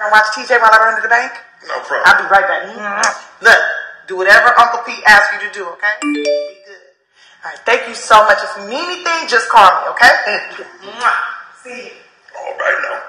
And watch TJ while I run to the bank? No problem. I'll be right back. Look, do whatever Uncle Pete asks you to do, okay? Be good. All right, thank you so much. If you need anything, just call me, okay? See you. All right now.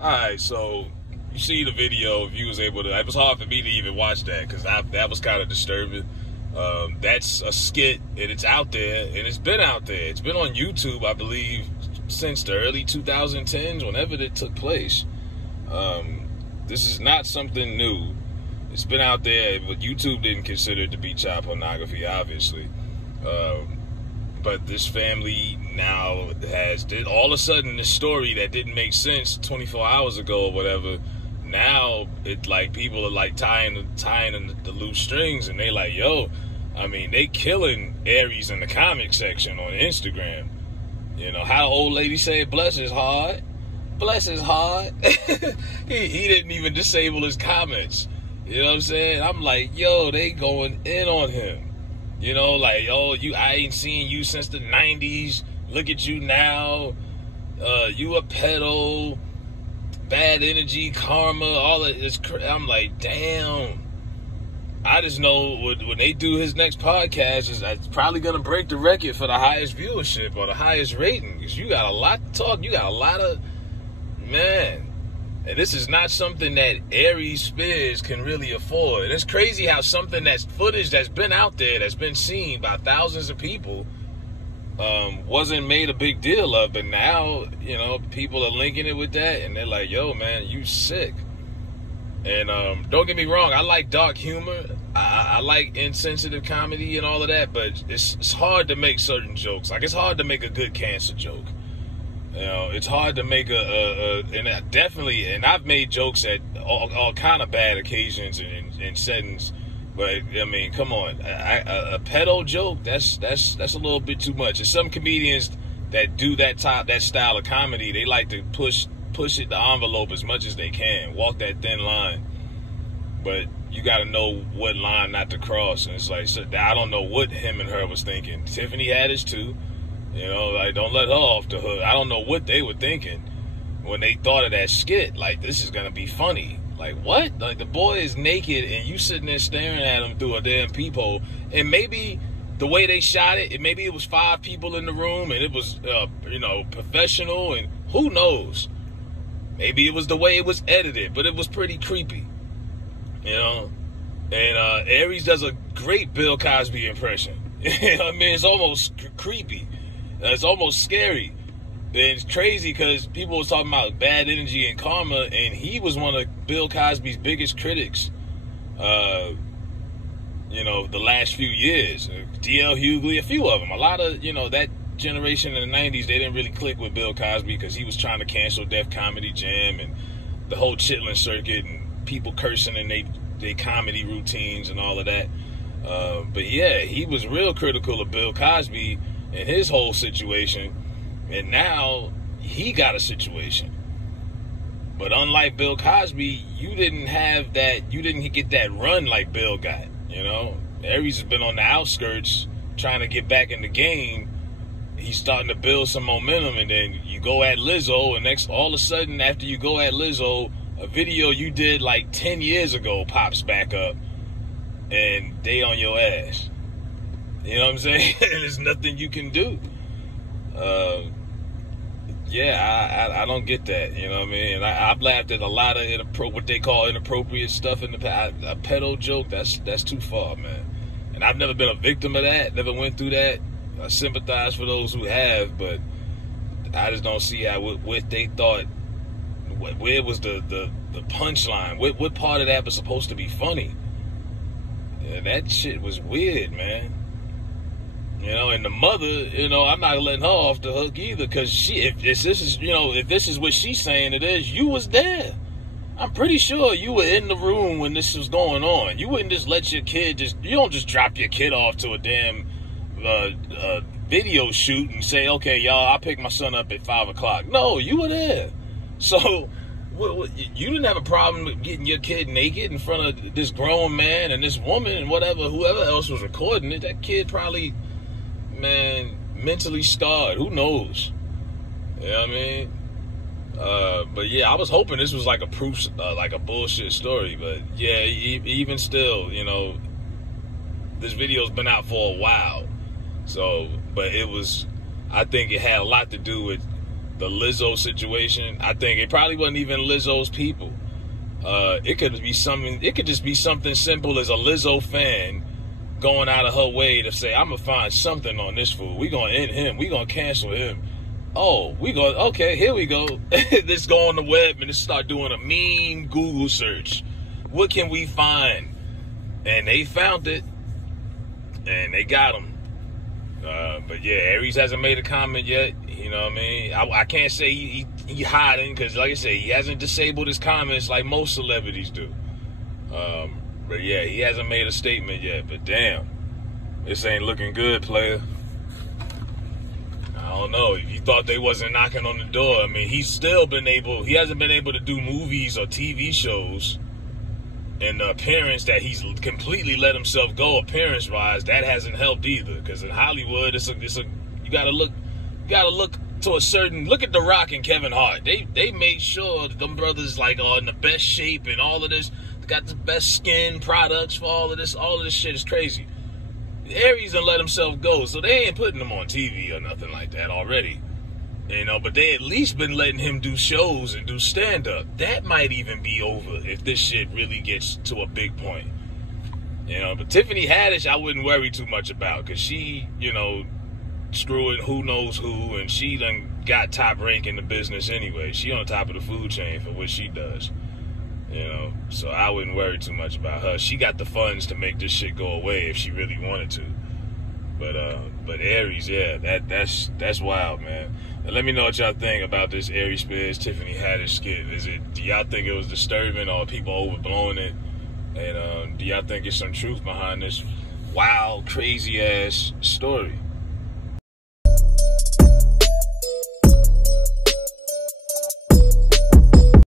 Alright, so you see the video, if you was able to, it was hard for me to even watch that because that was kind of disturbing. That's a skit, and it's out there, and it's been out there. It's been on YouTube, I believe, since the early 2010s, whenever it took place. This is not something new. It's been out there, but YouTube didn't consider it to be child pornography, obviously. But this family now did all of a sudden this story that didn't make sense 24 hours ago or whatever. Now it's like people are like tying the loose strings, and they like, yo, I mean, they killing Aries in the comment section on Instagram. You know how the old lady said, "Bless his heart, bless his heart." he didn't even disable his comments. You know what I'm saying? I'm like, yo, they going in on him. You know, like, oh, I ain't seen you since the 90s. Look at you now. You a pedo. Bad energy, karma, all of this. I'm like, damn. I just know when they do his next podcast, it's probably going to break the record for the highest viewership or the highest rating. Because you got a lot to talk. You got a lot of, man. And this is not something that Aries Spears can really afford. And it's crazy how something that's footage that's been out there, that's been seen by thousands of people, wasn't made a big deal of. But now, you know, people are linking it with that. And they're like, yo, man, you sick. And don't get me wrong, I like dark humor. I like insensitive comedy and all of that. But it's hard to make certain jokes. Like, it's hard to make a good cancer joke. You know, it's hard to make and I've made jokes at all kind of bad occasions and settings, but I mean, come on, a pedo joke, that's a little bit too much. And some comedians that do that style of comedy, they like to push it the envelope as much as they can, walk that thin line, but you got to know what line not to cross. And it's like, so I don't know what him and her was thinking. Tiffany Haddish too. You know, like, don't let her off the hook. I don't know what they were thinking when they thought of that skit. Like, this is going to be funny. Like, what? Like, the boy is naked and you sitting there staring at him through a damn peephole. And maybe the way they shot it, maybe it was 5 people in the room and it was, you know, professional, and who knows? Maybe it was the way it was edited, but it was pretty creepy. You know? And Aries does a great Bill Cosby impression. You know what I mean? It's almost creepy. It's almost scary. And it's crazy because people was talking about bad energy and karma, and he was one of Bill Cosby's biggest critics, you know, the last few years. D.L. Hughley, a few of them. A lot of, you know, that generation in the 90s, they didn't really click with Bill Cosby because he was trying to cancel Def Comedy Jam and the whole chitlin circuit and people cursing in they comedy routines and all of that. But yeah, he was real critical of Bill Cosby and his whole situation, and now he got a situation. But unlike Bill Cosby, you didn't get that run like Bill got, you know? Aries has been on the outskirts trying to get back in the game. He's starting to build some momentum, and then you go at Lizzo, and all of a sudden, after you go at Lizzo, a video you did like 10 years ago pops back up, and they on your ass. You know what I'm saying? And there's nothing you can do. Yeah, I don't get that. You know what I mean? I've laughed at a lot of what they call inappropriate stuff in the past. A pedo joke, that's too far, man. And I've never been a victim of that. Never went through that. I sympathize for those who have, but I just don't see how what they thought. Where was the punchline? What part of that was supposed to be funny? Yeah, that shit was weird, man. You know, and the mother, you know, I'm not letting her off the hook either, because if this is, you know, if this is what she's saying it is, you was there. I'm pretty sure you were in the room when this was going on. You wouldn't just let your kid you don't just drop your kid off to a damn video shoot and say, okay, y'all, I'll pick my son up at 5 o'clock. No, you were there. So you didn't have a problem with getting your kid naked in front of this grown man and this woman and whoever else was recording it. That kid probably, man, mentally scarred. Who knows? You know what I mean? But yeah, I was hoping this was like a proof, like a bullshit story. But yeah, even still, you know, this video's been out for a while. So, but I think it had a lot to do with the Lizzo situation. I think it probably wasn't even Lizzo's people. It could just be something simple as a Lizzo fan going out of her way to say, I'm gonna find something on this fool. We gonna end him. We gonna cancel him. Oh, okay, here we go. Let's go on the web and let's start doing a mean Google search. What can we find? And they found it. And they got him. But yeah, Aries hasn't made a comment yet. You know what I mean? I can't say he hiding, because like I say, he hasn't disabled his comments like most celebrities do. But yeah, he hasn't made a statement yet. But damn, this ain't looking good, player. I don't know. If you thought they wasn't knocking on the door, I mean, he hasn't been able to do movies or TV shows. And the appearance that he's completely let himself go appearance-wise, that hasn't helped either. Because in Hollywood, you gotta look to a certain, look at The Rock and Kevin Hart. They made sure that them brothers like are in the best shape and all of this. They got the best skin products for all of this. All of this shit is crazy. Aries done let himself go, so they ain't putting him on TV or nothing like that already. You know, but they at least been letting him do shows and do stand-up. That might even be over if this shit really gets to a big point. You know, but Tiffany Haddish, I wouldn't worry too much about, because she, you know, screwing who knows who, and she done got top rank in the business anyway. She on top of the food chain for what she does. You know, so I wouldn't worry too much about her. She got the funds to make this shit go away if she really wanted to. But Aries, yeah, that's wild, man. Now, let me know what y'all think about this Aries Spears Tiffany Haddish skit. Do y'all think it was disturbing, or people overblowing it? And do y'all think there's some truth behind this wild, crazy ass story?